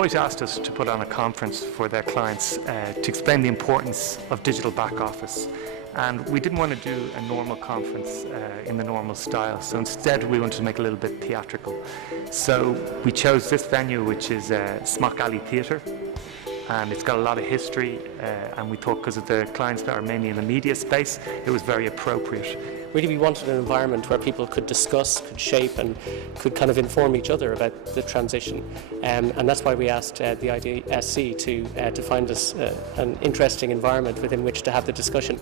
Deloitte asked us to put on a conference for their clients to explain the importance of digital back office. And we didn't want to do a normal conference in the normal style, so instead we wanted to make it a little bit theatrical. So we chose this venue, which is Smock Alley Theatre, and it's got a lot of history, and we thought because of the clients that are mainly in the media space, it was very appropriate. Really, we wanted an environment where people could discuss, could shape and could kind of inform each other about the transition. And that's why we asked the IDSC to find us an interesting environment within which to have the discussion.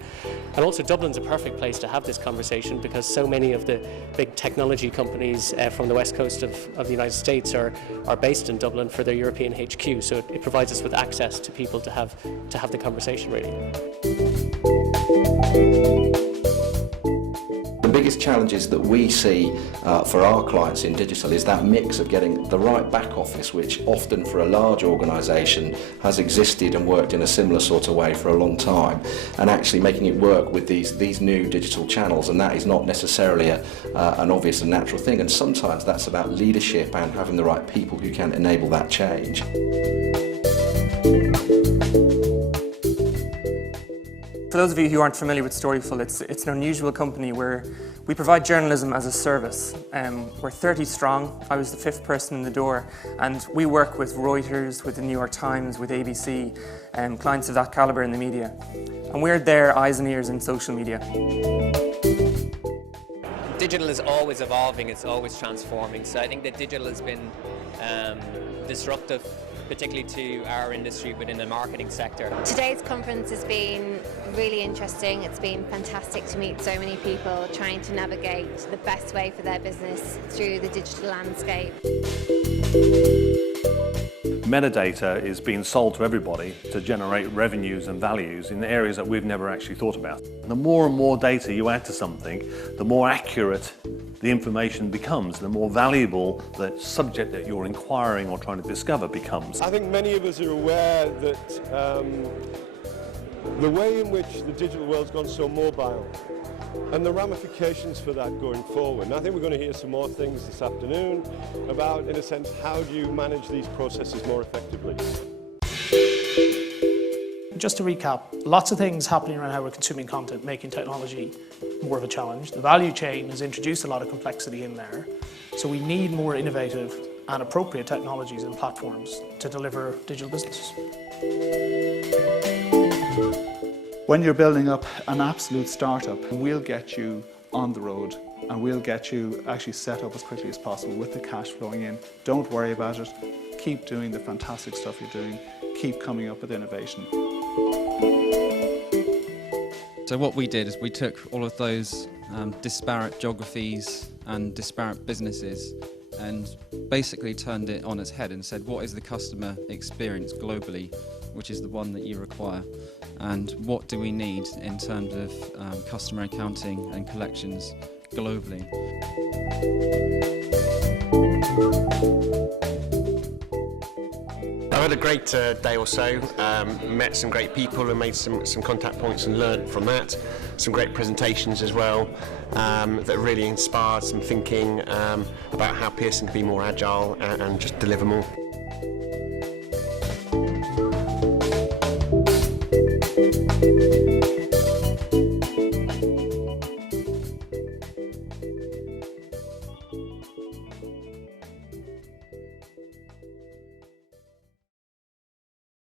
And also Dublin's a perfect place to have this conversation because so many of the big technology companies from the west coast of the United States are based in Dublin for their European HQ. So it provides us with access to people to have the conversation really. The biggest challenges that we see for our clients in digital is that mix of getting the right back office, which often for a large organisation has existed and worked in a similar sort of way for a long time, and actually making it work with these new digital channels, and that is not necessarily an obvious and natural thing, and sometimes that's about leadership and having the right people who can enable that change. For those of you who aren't familiar with Storyful, it's an unusual company where we provide journalism as a service. We're 30 strong. I was the 5th person in the door, and we work with Reuters, with the New York Times, with ABC, clients of that calibre in the media. And we're their eyes and ears in social media. Digital is always evolving, it's always transforming, so I think that digital has been disruptive, particularly to our industry within the marketing sector. Today's conference has been really interesting. It's been fantastic to meet so many people trying to navigate the best way for their business through the digital landscape. Metadata is being sold to everybody to generate revenues and values in areas that we've never actually thought about. The more and more data you add to something, the more accurate the information becomes, the more valuable the subject that you're inquiring or trying to discover becomes. I think many of us are aware that the way in which the digital world's gone so mobile and the ramifications for that going forward. And I think we're going to hear some more things this afternoon about, in a sense, how do you manage these processes more effectively. Just to recap, lots of things happening around how we're consuming content, making technology more of a challenge. The value chain has introduced a lot of complexity in there, so we need more innovative and appropriate technologies and platforms to deliver digital businesses. When you're building up an absolute startup, we'll get you on the road and we'll get you actually set up as quickly as possible with the cash flowing in. Don't worry about it. Keep doing the fantastic stuff you're doing. Keep coming up with innovation. So what we did is we took all of those disparate geographies and disparate businesses and basically turned it on its head and said, what is the customer experience globally, which is the one that you require, and what do we need in terms of customer accounting and collections globally. I had a great day or so, met some great people and made some contact points and learned from that. Some great presentations as well that really inspired some thinking about how Pearson can be more agile and just deliver more.